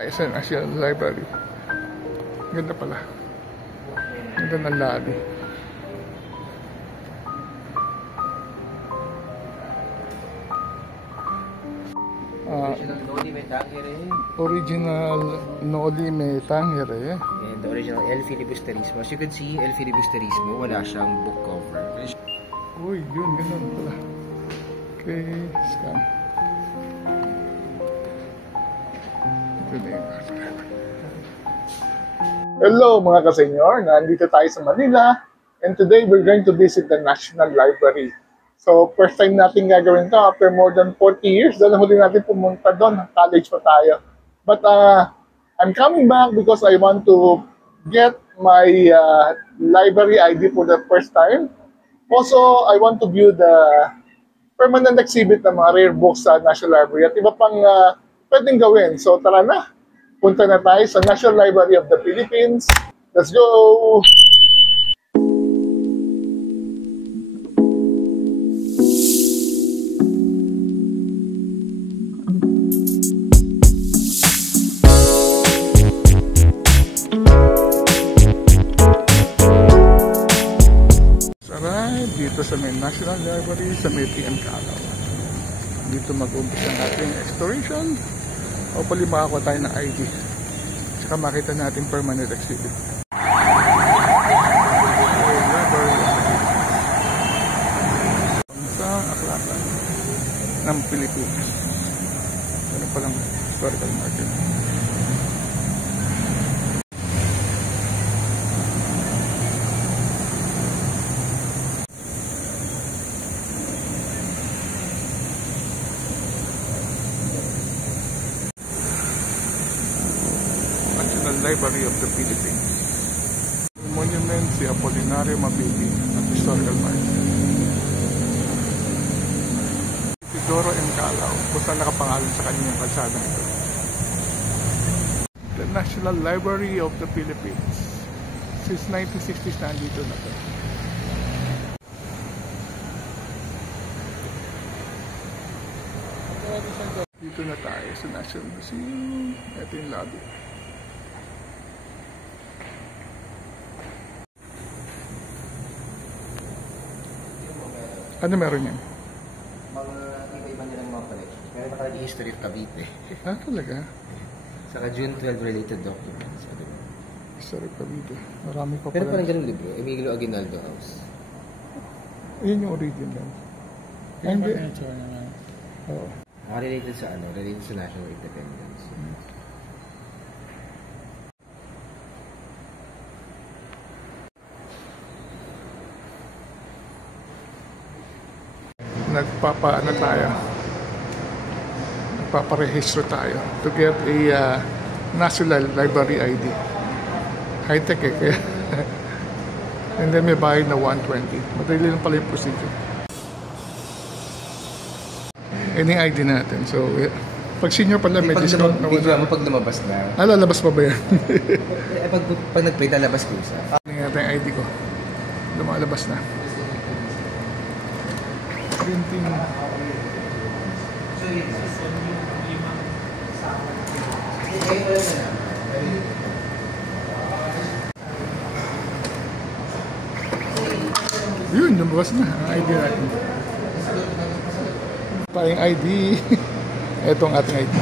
Isa National Library. Ganda pala. Ganda ng lobby. Original Noli Me Tangere. And the original El Filibusterismo. As you can see, El Filibusterismo, wala siyang book cover. Uy, yun, ganun pala. Okay, scan. Hello mga kasenyor, nandito tayo sa Manila and today we're going to visit the National Library. So first time natin gagawin to after more than 40 years. Dahil huli natin pumunta doon, college pa tayo. But I'm coming back because I want to get my library ID for the first time. Also, I want to view the permanent exhibit ng mga rare books sa National Library at iba pang pwedeng gawin. So tara na, punta na tayo sa National Library of the Philippines. Let's go! Dito sa may National Library sa may TN Calao. Dito mag-umpisa ang ating exploration. Hopefully makakuha tayo ng ID. Tsaka makita natin permanent exhibit. Sa aklasan ng Pilipinas. Ano palang historical market. Library of the Philippines. Monument si Apolinario Mabini at historical market. Isidoro M. Calao, kung saan nakapangalan sa kanyang kalsada ito. The National Library of the Philippines. Since 1960s nandito na ito. Dito na tayo sa National Museum. Ito yung lobby. Ano meron yan? Mga iba-iba nilang mga collections. Meron nakalagay history of Cavite. Ah, talaga? Saka June 12 related documents. History of Cavite. Marami pa pala. Pero parang ganun libro. Emilio Aguinaldo House. Yun yung original. Hindi. Oo. Related sa ano? Related sa national independence. Nagpapaano tayo, nagpaparehistro tayo to get a National Library ID. High-tech eh, kaya and then may bayad na 120. Madali lang pala yung procedure. Any ID natin. So, pag senior pala may discount na wala. Pag lumabas na. Lalabas pa ba yan? pag nag-print, lalabas ko isa. Tingnan natin yung ID ko. Lumalabas na. Printing. Yun, lumabas na ang ID natin. Tayong ID. Etong ating ID.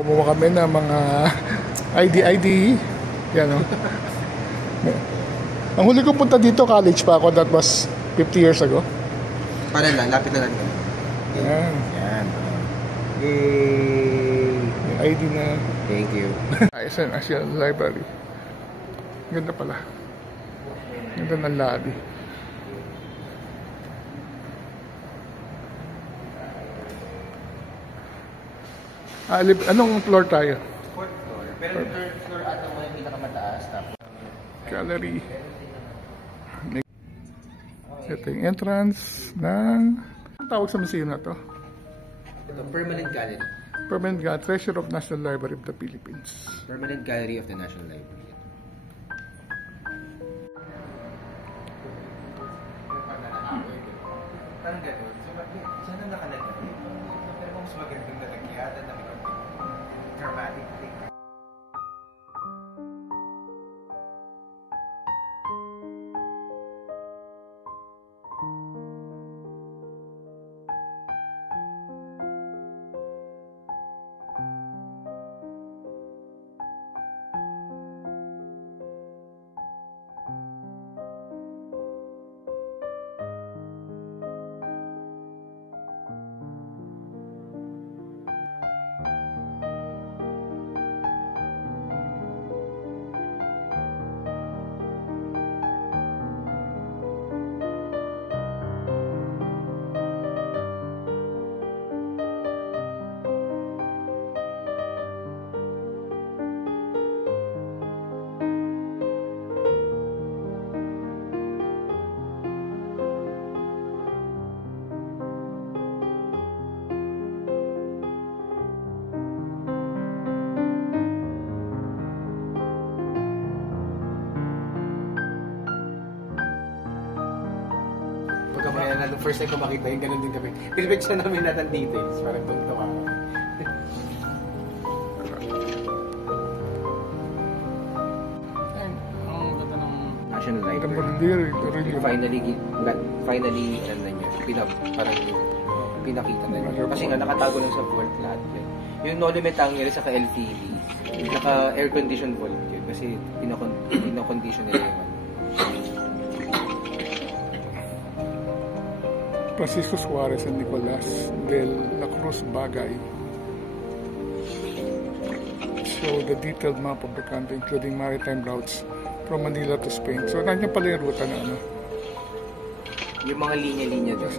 Kumuha kami ng mga ID. Yan o. Ang huli ko punta dito, college pa ako. That was 50 years ago. Para lang, lapit na lang. Yan. Yan. Yay! Yung ID na. Thank you. Isa National Library. Ganda pala. Ganda ng lobby. Anong floor tayo? 4th floor. Pero yung 3rd floor ata mo yung pinakamataas. Gallery. Ito yung entrance ng... Ang tawag sa museum na to? Ito, Permanent Gallery. Permanent Gallery, Treasure of National Library of the Philippines. Permanent Gallery of the National Library. Parang gano'n. So, saan ang nakalagay? Pero mas magandang nalagyan na may dramatic thing. nung first time ko makita yung ganun din kami. Pinipicture namin lahat ng details. Parang tungtawa ko. Ang ganda ng National The Library. really Finally, ano na niya, parang pinakita na niya. Kasi nga, nakatago lang sa vault lahat yun. Yung Noli Me Tangere sa ka-LTV, naka-air-conditioned vault yun. Kasi pinakondition nila yun. Francisco Suarez and Nicolas del La Cruz Bagay. So the detailed map of the country including maritime routes from Manila to Spain. So nandiyan pala yung ruta na ano. Yung mga linya-linya doon.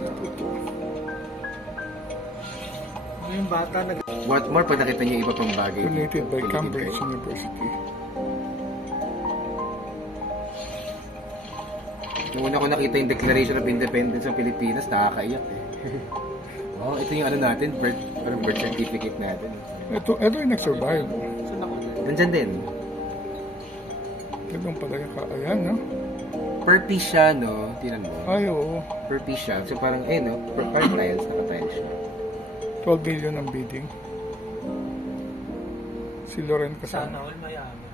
Yung bata nag What more pag nakita niyo iba pang bagay? donated by Cambridge University. Nung una ko nakita yung Declaration of Independence ng Pilipinas, nakakaiyak eh. Oh, ito yung ano natin, birth certificate natin. Ito yung nag-survive. Nandyan din. Ganun pala yung ayan, no? Per piece siya, no? Tinan mo. Ay, oo. Per piece siya. So parang, no? Per tiles, naka-tiles siya. 12 billion ang bidding. Si Loren kasama. Sana all mayaman.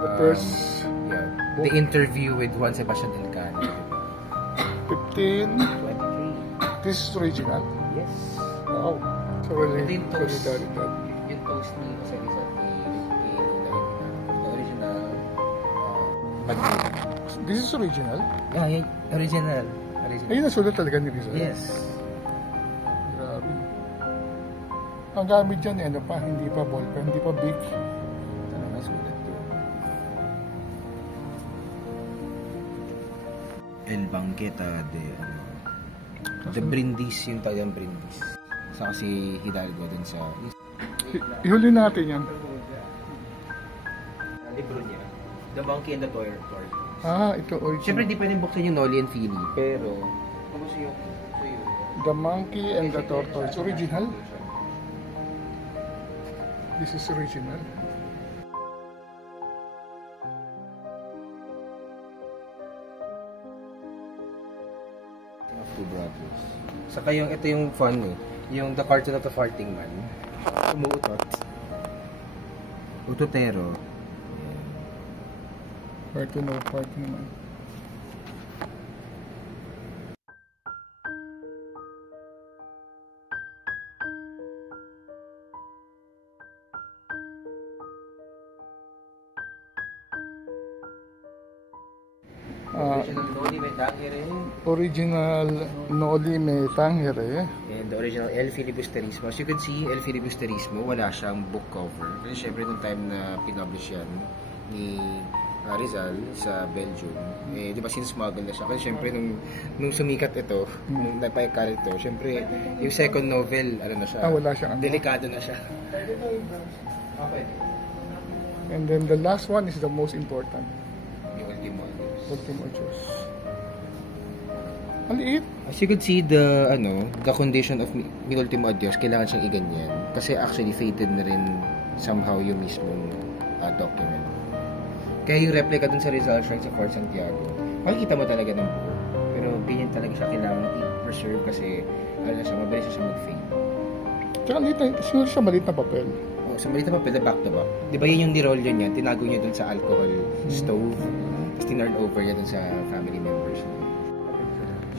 The first Yeah. The interview with Juan Sebastian Elcano. 15. 23. This is original. Yes. Wow. So really, Ito yung toast. solidaridad. Yung toast ni Jose Rizal, the original pag- This is original. Yeah, yung original. Ayun ang sulat talaga ni Rizal. Yes. Grabe. Ang gamit dyan, ano pa, hindi pa ballpen, hindi pa big. Talaga sulat yun. El Banqueta de Brindis, yung tagang Brindis. Sa kasi Hidalgo dun sa Ihuli natin yan. libro niya. The Monkey and the Tortoise. Ah, ito original. Siyempre, di pwedeng buksan yung Noli and Fili, pero... Tapos yung... The Monkey and the Tortoise. Original? This is original. Of Two Brothers. Saka yung, ito yung fun eh. Yung The Cartoon of the Farting Man. Umuutot. Utotero. Cartoon of Farting Man. Original Noli Me Tangere. Original Noli Me Tangere. And the original El Filibusterismo. As you can see, El Filibusterismo, wala siyang book cover. Kasi syempre nung time na pinublish yan ni Rizal sa Belgium, eh, di ba sinsmuggle na siya? Kasi syempre nung sumikat ito, nung napay-kalit ito, syempre yung second novel, ano na siya? Wala siyang ano. Delikado na siya. Okay. And then the last one is the most important. Yung Ultimo Adios. Ultimo Diyos. Ang liit. As you could see, the condition of Mi Ultimo Adios, kailangan siyang iganyan. Kasi actually, faded na rin somehow yung mismong document. Kaya yung replica dun sa Rizal Shrine sa Fort Santiago, makikita mo talaga ng buo. Pero ganyan talaga siya kailangan i-preserve kasi mabilis siya mag-fade. Tsaka siguro siya maliit na papel. Oh, sa maliit na papel na back to back. Di ba yun yung nirolyo niya? Tinago niya dun sa alcohol stove. Tapos tinurn over niya dun sa family members niya.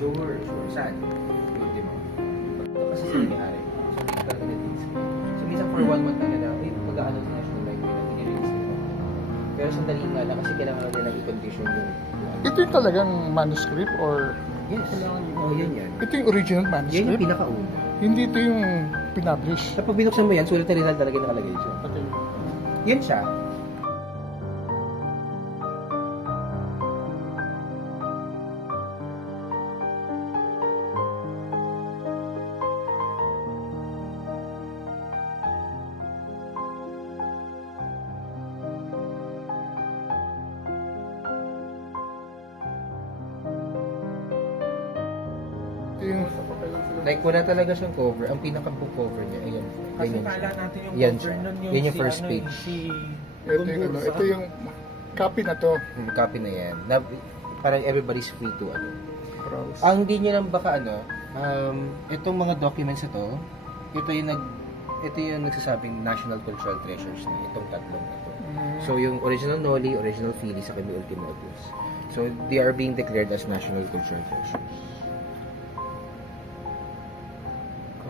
Sure. Saan? Yung ultimo. Ito kasi sila may-ari. So, hindi talaga na-display. So, minsan for 1 month na nila, mag-aano sa National Library na i-release nila. Pero sandali nga lang kasi kailangan nila i-condition yung... Ito yung talagang manuscript or... Yes. Oh, yan. Ito yung original Yan manuscript? yung pinaka-una. Hindi ito yung pinablish. Sa pag binuksan mo yan, sulit na Rizal talaga nakalagay siya. Okay. Yan siya. Like, wala talaga siyang cover. Ang pinaka-book cover niya, ayan. Kasi kala natin yung yan cover nun yung, yan yung si, first ano, page. si Ito yung copy na to. Copy na yan. Na, parang everybody's free to Browse. Ang hindi niya lang baka itong mga documents na to, ito yung nagsasabing national cultural treasures na itong tatlong na to. So yung original Noli, original Fili sa Mi Ultimo Adios. So they are being declared as national cultural treasures.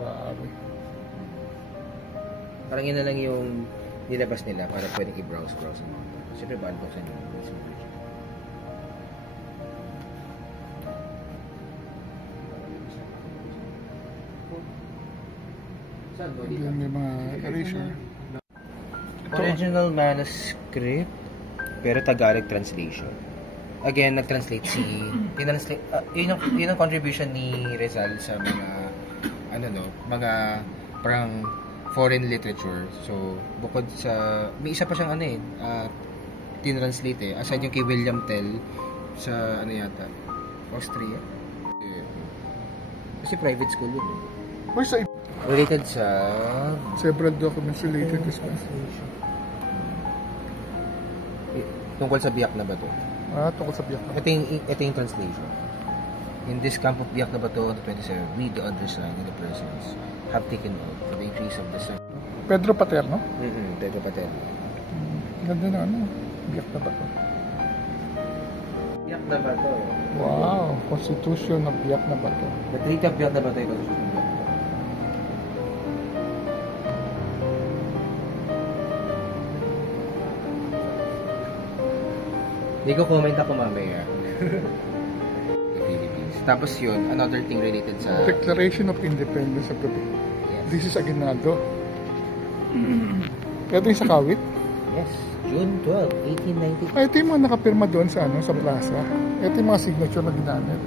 Grabe. Parang yun na lang yung nilabas nila para pwedeng i-browse ang mga. Siyempre ba unboxan yung mismo version. Yung may mga erasure. Original manuscript pero Tagalog translation. Again, nag-translate yun ang contribution ni Rizal sa mga mga parang foreign literature. So, bukod sa may isa pa siyang tinranslate aside yung kay William Tell sa Austria. Kasi private school yun. Where's the Related sa several documents related to this one? tungkol sa biyak na bato. Tungkol sa biyak. Ito yung translation. In this camp of Biak na Bato on the 27th, we, the undersigned and the persons, have taken oath for the increase of the sun. Pedro Paterno? Pedro Paterno. Ganda na biyak na bato. Biak na Bato. Wow, Constitution ng biyak na bato. The Treaty of Biak na Bato ay Constitution of Biak na Bato. Hindi ko comment ako mamaya. The Philippines. Tapos yun, another thing related sa... Declaration of Independence of the Philippines. Yes. This is Aguinaldo. Ito yung sa Kawit. Yes. June 12, 1890. Ito yung mga nakapirma doon sa sa plaza. Ito yung mga signature na ginamit.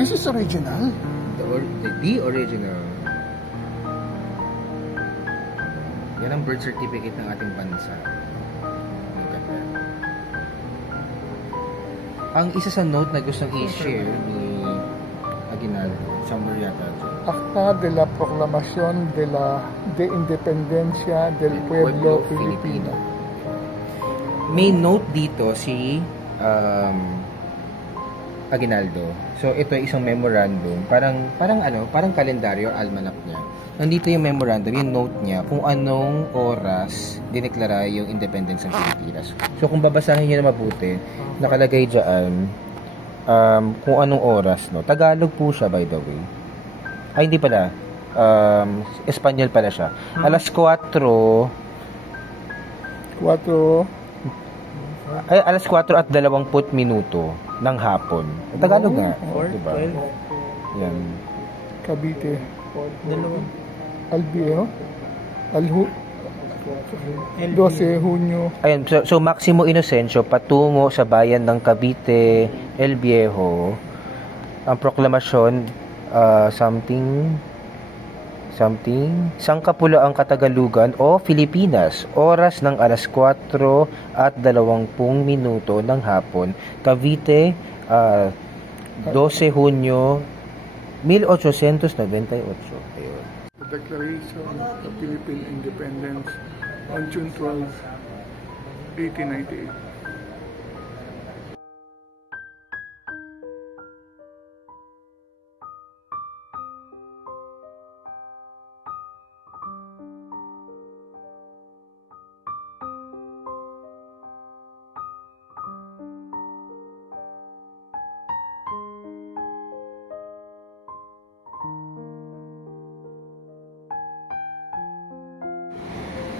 This is original. The original. Yan ang birth certificate ng ating bansa. Ang isa sa note na gustong i-share ni Aguinaldo, somewhere yata dyan. Acta de la Proclamación de Independencia del Pueblo Filipino. May note dito si Aguinaldo. So ito ay isang memorandum, parang kalendaryo, almanac niya. Nandito yung memorandum, yung note niya kung anong oras dineklara yung independence ng Pilipinas. So kung babasahin niyo na mabuti, nakalagay diyan kung anong oras, no. Tagalog po siya, by the way. Ay, hindi pala. Espanyol pala siya. Alas 4 at 20 minuto ng hapon. Tagalog nga. Diba? Yan. Cavite. Albiejo. 12 Hunyo. Ayan, so Maximo Inocencio patungo sa bayan ng Cavite, El Viejo. Ang proklamasyon something Sangkapulaang Katagalugan o Pilipinas, oras ng alas 4 at 20 minuto ng hapon. Cavite, 12 Hunyo 1898. Ayun. The Declaration of the Philippine Independence on June 12, 1898.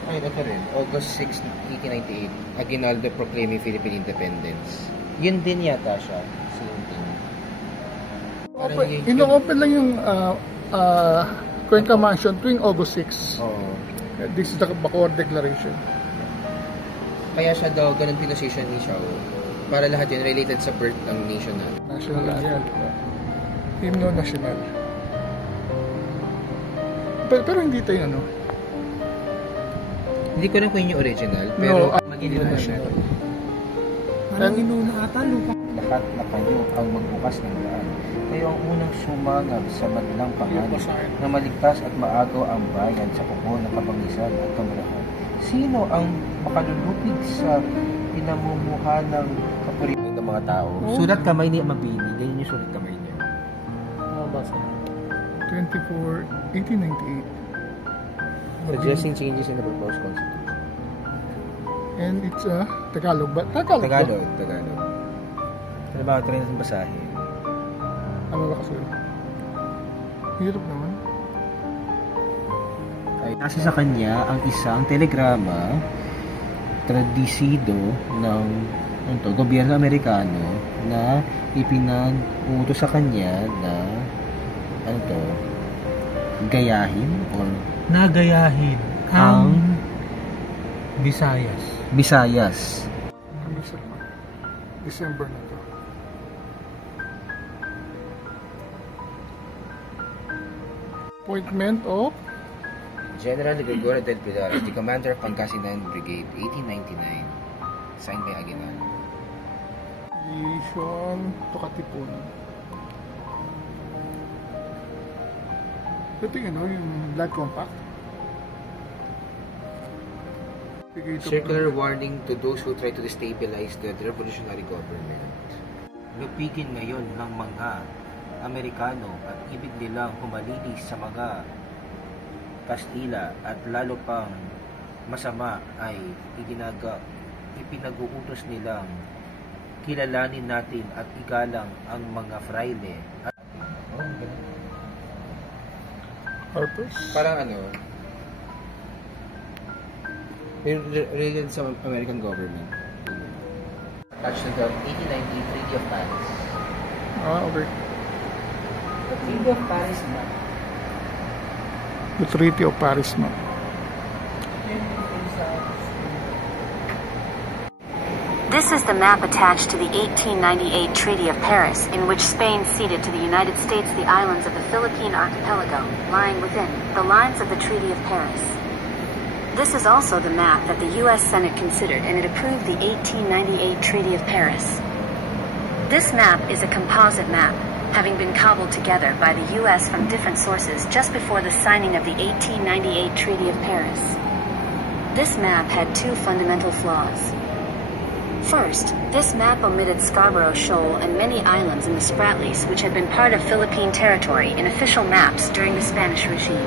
Ay, ito rin. August 6, 1898. Aguinaldo proclaiming Philippine independence. Yun din yata siya. Same thing. Ino-open lang yung Cuenca Mansion tuwing August 6. Oo. This is the Bacoor Declaration. Kaya siya daw, ganun pinasation ni Xiao. Para lahat yun related sa birth ng nation natin. National anthem. Himno national. Pero hindi tayo ano. Hindi ko lang kung yun yung original, pero Himno national. Parang inuna ata, lupa. lahat na kayo ang magbukas ng daan. Kayo ang unang sumangag sa madalang pangalan na maligtas at maagaw ang bayan sa kubo ng kapangisan at kamarahan. Sino ang makalulupig sa pinamumuha ng kapurihan ng mga tao? Sulat kamay ni Mabini, ganyan yung sulat kamay niya. Basa. 24, 1898. Suggesting changes in the proposed constitution. And it's Tagalog ba? Tagalog. Tagalog. Ano ba ito rin ang basahin? Ano ba kasi? Hirap naman. Ay, nasa sa kanya ang isang telegrama tradisido ng gobyerno Amerikano na ipinag-utos sa kanya na gayahin or Nagayahin ang Visayas. December na to. Appointment of General Gregorio del Pilar, the commander of Pangasinan Brigade, 1899. Signed by Aguinaldo. Vision to Katipunan. Ito yung blood compact. Circular warning to those who try to destabilize the revolutionary government. Lupigin ngayon ng mga Amerikano at ibig nilang humalilis sa mga Kastila at lalo pang masama ay ipinag-uutos nilang kilalanin natin at igalang ang mga fraile at Purpose? parang related sa American government. Attached to the 1890 Treaty of Paris. Okay. The Treaty of Paris na. The Treaty of Paris na. This is the map attached to the 1898 Treaty of Paris, in which Spain ceded to the United States the islands of the Philippine archipelago, lying within the lines of the Treaty of Paris. This is also the map that the U.S. Senate considered, and it approved the 1898 Treaty of Paris. This map is a composite map, having been cobbled together by the U.S. from different sources just before the signing of the 1898 Treaty of Paris. This map had two fundamental flaws. First, this map omitted Scarborough Shoal and many islands in the Spratlys, which had been part of Philippine territory in official maps during the Spanish regime.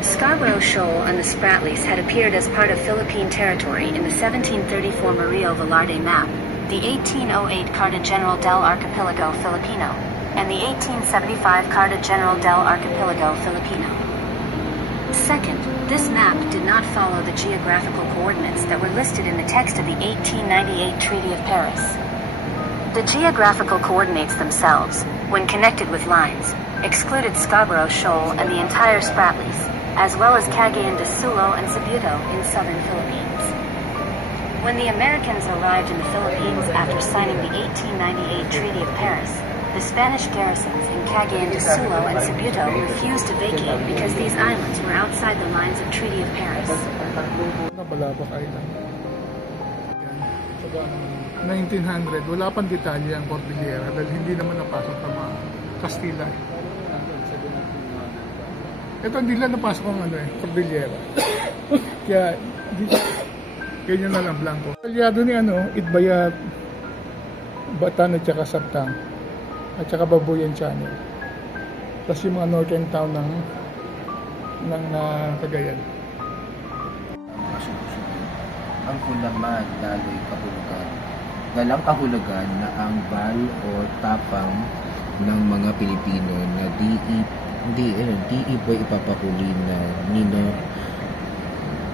Scarborough Shoal and the Spratlys had appeared as part of Philippine territory in the 1734 Murillo Velarde map, the 1808 Carta General del Archipelago Filipino, and the 1875 Carta General del Archipelago Filipino. Second, this map did not follow the geographical coordinates that were listed in the text of the 1898 Treaty of Paris. The geographical coordinates themselves, when connected with lines, excluded Scarborough Shoal and the entire Spratlys, as well as Cagayan de Sulu and Sibuto in southern Philippines. When the Americans arrived in the Philippines after signing the 1898 Treaty of Paris, the Spanish garrisons in Cagayan de Sulu and Sibuto refused to vacate because these islands were outside the lines of Treaty of Paris. Balabak Island. 1900, wala pang detalye ang Cordillera dahil hindi naman napasok ng mga Kastila. Ito hindi lang napasok ang Cordillera. Kaya dito, ganyan na lang blanco. Kalyado ni Itbayat, Batan at saka Sabtang at saka Babuyan Channel. Tapos yung mga northern town ng Cagayan. Ang kulaman, lalo'y kahulugan. Dalang kahulugan na ang bal o tapang ng mga Pilipino na di ipapakuli na nino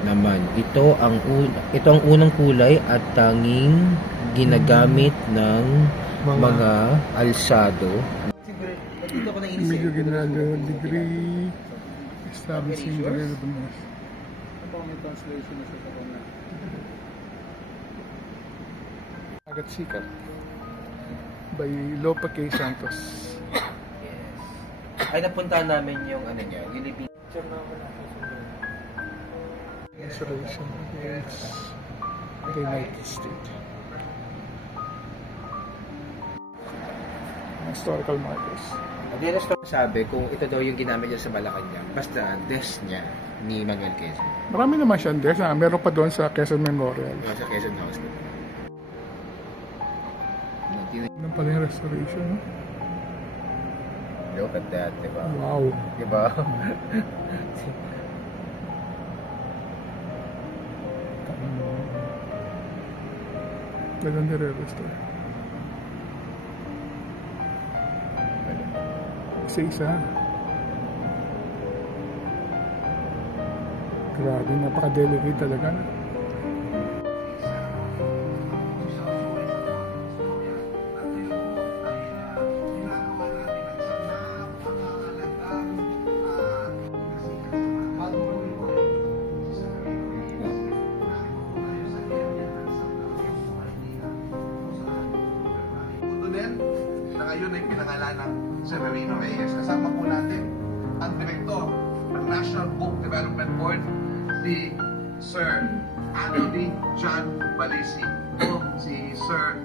naman. Ito ang unang kulay at tanging ginagamit ng mga alsado. Major General degree establishing the relevance. Agat Sikat by Lope K. Santos. Yes. Ay napunta namin yung niya, yung Restoration against the United States. Historical markers. Adenas pa sabi kung ito daw yung ginamit niya sa Malacanang, basta desk niya ni Manuel Quezon. Marami naman siyang desk. Meron pa doon sa Quezon Memorial. Sa Quezon House. Ano pala yung restoration? No? Look at that, diba? Wow. Diba? Ganun nire-restore. Isa-isa. Grabe, napaka-delicate talaga. Ngayon ay pinangalan ng Severino Reyes. Kasama po natin ang Direktor ng National Book Development Board, si Sir Anthony John Balisi o si Sir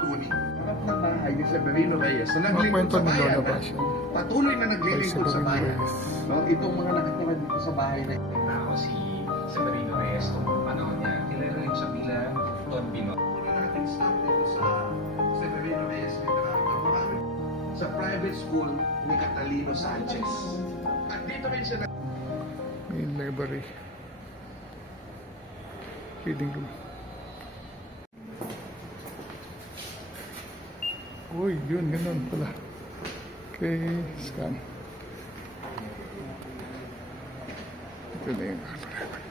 Tuni. Ang bahay ni Severino Reyes na naglingkod sa bayan, patuloy na naglilingkod sa bayan. No, itong mga nakatira dito sa bahay na ito. Ako si Severino Reyes, kung panahon niya, kilala rin siya bilang Don Bino. Una natin stop dito sa Severino Reyes sa private school ni Catalino Sanchez. At dito rin siya Main library. Reading room. Uy, yun, ganun pala. Okay, scan. Ito na yung library.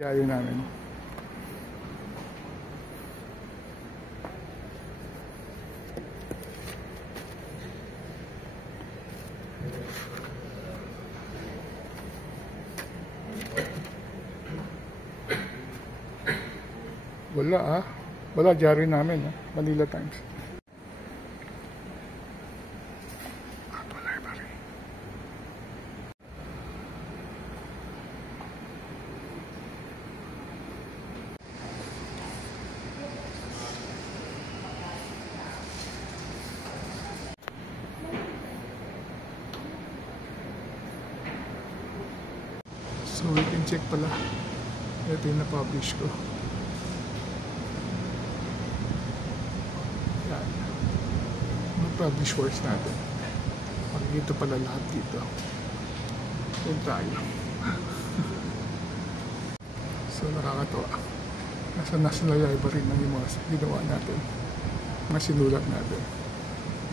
Yayo namin. Wala Wala diary namin Manila Times. Library. So we can check pala. Ito yung na-publish ko. Publish works natin. Makikita pala lahat dito. Yun tayo. So nakakatawa. Nasa National Library na yung mga ginawa natin. Mga sinulat natin.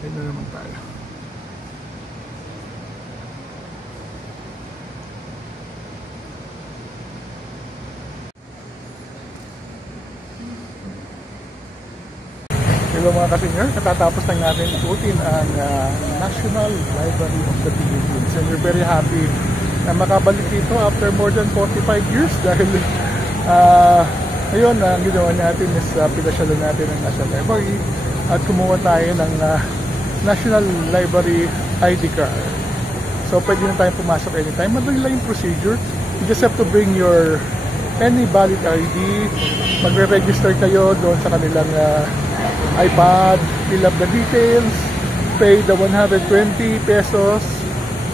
Ayun na naman tayo. Hello mga kasenyor, katatapos lang natin ikutin ang National Library of the Philippines. And we're very happy na makabalik dito after more than 45 years dahil ayun, ang ginawa natin is pinasyalan natin ang National Library at kumuha tayo ng National Library ID card. So pwede na tayong pumasok anytime. Madali lang yung procedure. You just have to bring your any valid ID. Magre-register kayo doon sa kanilang iPad, fill up the details, pay the 120 pesos,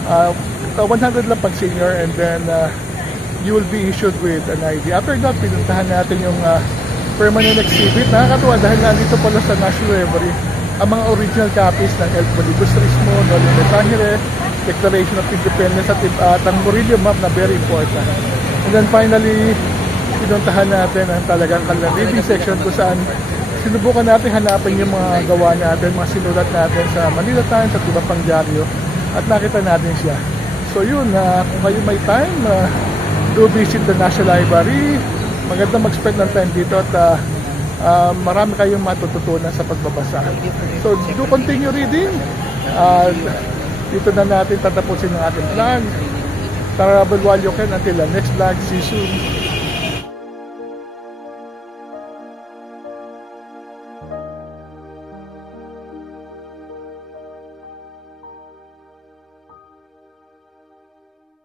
100 lang pag senior, and then you will be issued with an ID. After that, pinuntahan natin yung permanent exhibit. Nakakatuwa dahil nandito pala sa National Library ang mga original copies ng El Filibus Turismo, Noli Me Tangere, Declaration of Independence at ang Murillo map na very important. And then finally, pinuntahan natin ang talagang kanilang reading section kung saan sinubukan natin hanapin yung mga gawa natin, mga sinulat natin sa Manila Times at iba pang dyaryo, at nakita natin siya. So yun, kung kayo may time, do visit the National Library. Maganda mag-spend ng time dito at marami kayong matututunan sa pagbabasa. So do continue reading. Dito na natin tatapusin ang ating vlog. Travel while you can until the next vlog. See you soon.